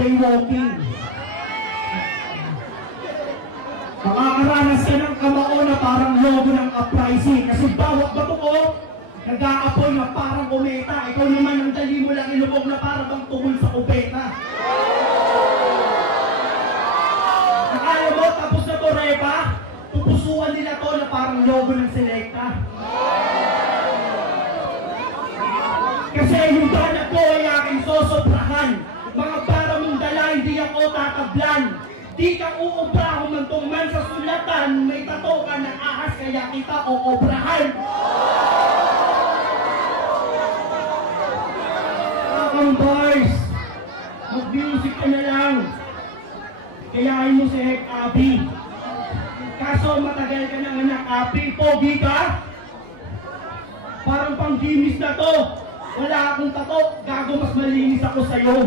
jaywalking. Makakaranas ka ng kamao na parang logo ng uprising. Kasi bawat bato ko, nag-aapoy na parang kometa. Ikaw naman ang dali mo lang ilubog na parang bang tungol sa kubeta. Nakaya mo, tapos na to, Reba? Pupusuan nila to na parang logo ng Selecta. Kasi yung banat ko ay aking sosobrahan. Mga para mong dala, hindi ako tatablan. Di ka uubraho man tong man sa sulatan. May tato ka ng ahas kaya kita oobrahan. Akang boys, mag-music ka na lang. Kayain mo si Hek Abi. Kaso matagal ka ng anak Abi. Pogi ka? Parang pang-gimis na to. Wala akong tato. Gago, mas malinis ako sa'yo.